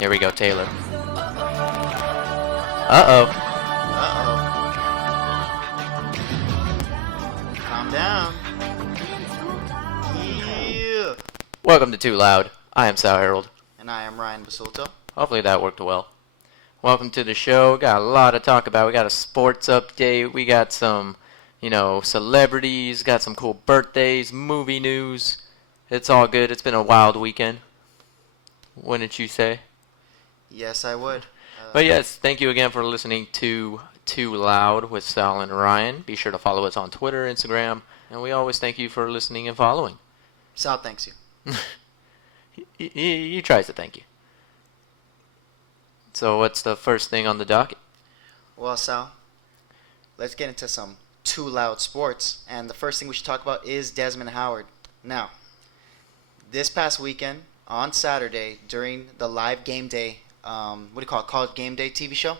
Here we go, Taylor. Uh-oh. Calm down. Yeah. Welcome to Too Loud. I am Sal Harold. And I am Ryan Basulto. Hopefully that worked well. Welcome to the show. Got a lot to talk about. We got a sports update. We got some, celebrities. Got some cool birthdays, movie news. It's all good. It's been a wild weekend. Wouldn't you say? Yes, I would. But yes, thank you again for listening to Too Loud with Sal and Ryan. Be sure to follow us on Twitter, Instagram, and we always thank you for listening and following. Sal thanks you. He tries to thank you. So what's the first thing on the docket? Well, Sal, let's get into some Too Loud sports. And the first thing we should talk about is Desmond Howard. Now, this past weekend, on Saturday, during the live game day, College Game Day TV show?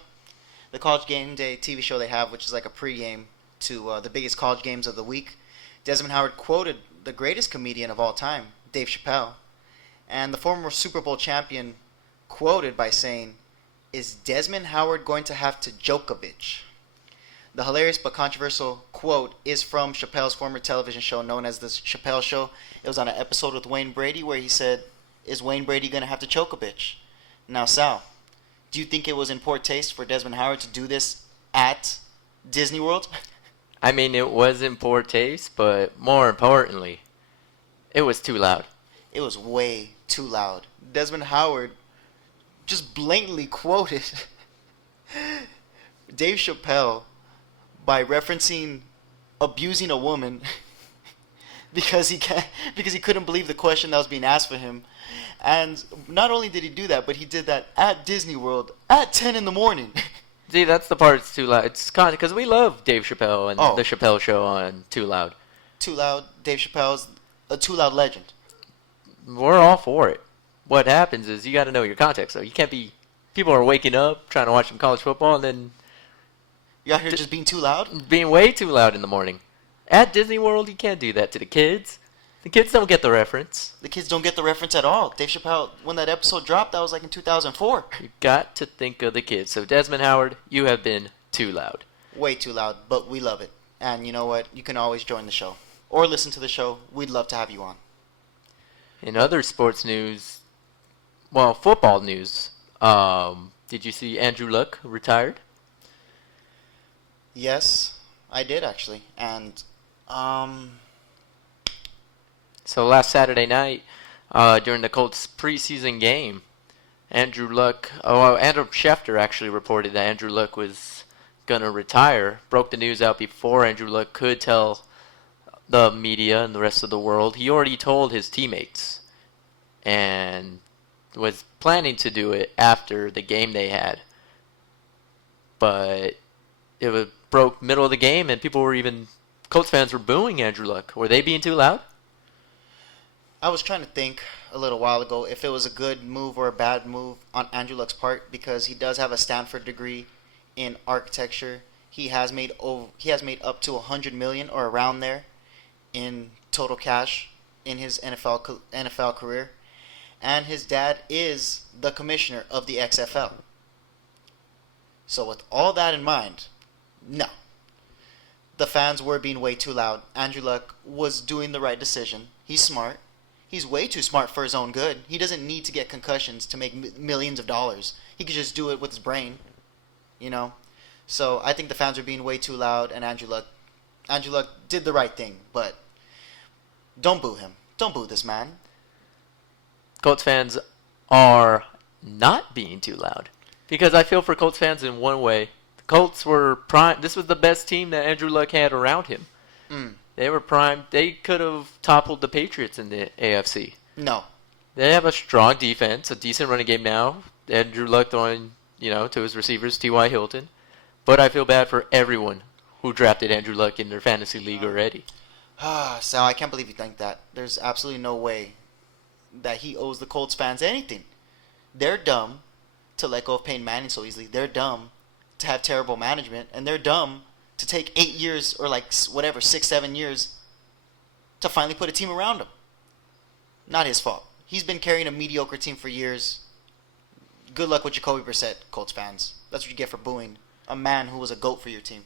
The College Game Day TV show they have, which is like a pregame to the biggest college games of the week. Desmond Howard quoted the greatest comedian of all time, Dave Chappelle. And the former Super Bowl champion quoted by saying, "Is Desmond Howard going to have to Djokovic?" The hilarious but controversial quote is from Chappelle's former television show known as The Chappelle Show. It was on an episode with Wayne Brady where he said, "Is Wayne Brady going to have to Djokovic?" Now, Sal, do you think it was in poor taste for Desmond Howard to do this at Disney World? I mean, it was in poor taste, but more importantly, it was too loud. It was way too loud. Desmond Howard just blatantly quoted Dave Chappelle by referencing abusing a woman because he couldn't believe the question that was being asked for him. And not only did he do that, but he did that at Disney World at 10 in the morning. See, that's the part that's too loud. It's because we love Dave Chappelle and Oh. The Chappelle Show on Too Loud. Too Loud, Dave Chappelle's a Too Loud legend. We're all for it. What happens is you got to know your context. So you can't be. People are waking up trying to watch some college football and then You out here just being too loud? being way too loud in the morning. At Disney World, you can't do that to the kids. The kids don't get the reference. The kids don't get the reference at all. Dave Chappelle, when that episode dropped, that was like in 2004. You got to think of the kids. So Desmond Howard, you have been too loud. Way too loud, but we love it. And you know what? You can always join the show. Or listen to the show. We'd love to have you on. In other sports news, well, football news, did you see Andrew Luck retired? Yes, I did actually. And, So last Saturday night, during the Colts preseason game, Andrew Schefter actually reported that Andrew Luck was going to retire, broke the news out before Andrew Luck could tell the media and the rest of the world. He already told his teammates and was planning to do it after the game they had. But broke middle of the game and Colts fans were booing Andrew Luck. Were they being too loud? I was trying to think a little while ago if it was a good move or a bad move on Andrew Luck's part because he does have a Stanford degree in architecture. He has made up to $100 million or around there in total cash in his NFL career, and his dad is the commissioner of the XFL. So with all that in mind, no. The fans were being way too loud. Andrew Luck was doing the right decision. He's smart. He's way too smart for his own good. He doesn't need to get concussions to make millions of dollars. He could just do it with his brain, So I think the fans are being way too loud, and Andrew Luck did the right thing, but don't boo him. Don't boo this man. Colts fans are not being too loud. Because I feel for Colts fans in one way. The Colts were prime. This was the best team that Andrew Luck had around him. They were prime. They could have toppled the Patriots in the AFC. No. They have a strong defense, a decent running game now. Andrew Luck throwing, to his receivers, T.Y. Hilton. But I feel bad for everyone who drafted Andrew Luck in their fantasy league already. Sal, I can't believe you think that. There's absolutely no way that he owes the Colts fans anything. They're dumb to let go of Peyton Manning so easily. They're dumb to have terrible management, and they're dumb to take 8 years or 6-7 years to finally put a team around him. Not his fault. He's been carrying a mediocre team for years. good luck with Jacoby Brissett, Colts fans. That's what you get for booing a man who was a GOAT for your team.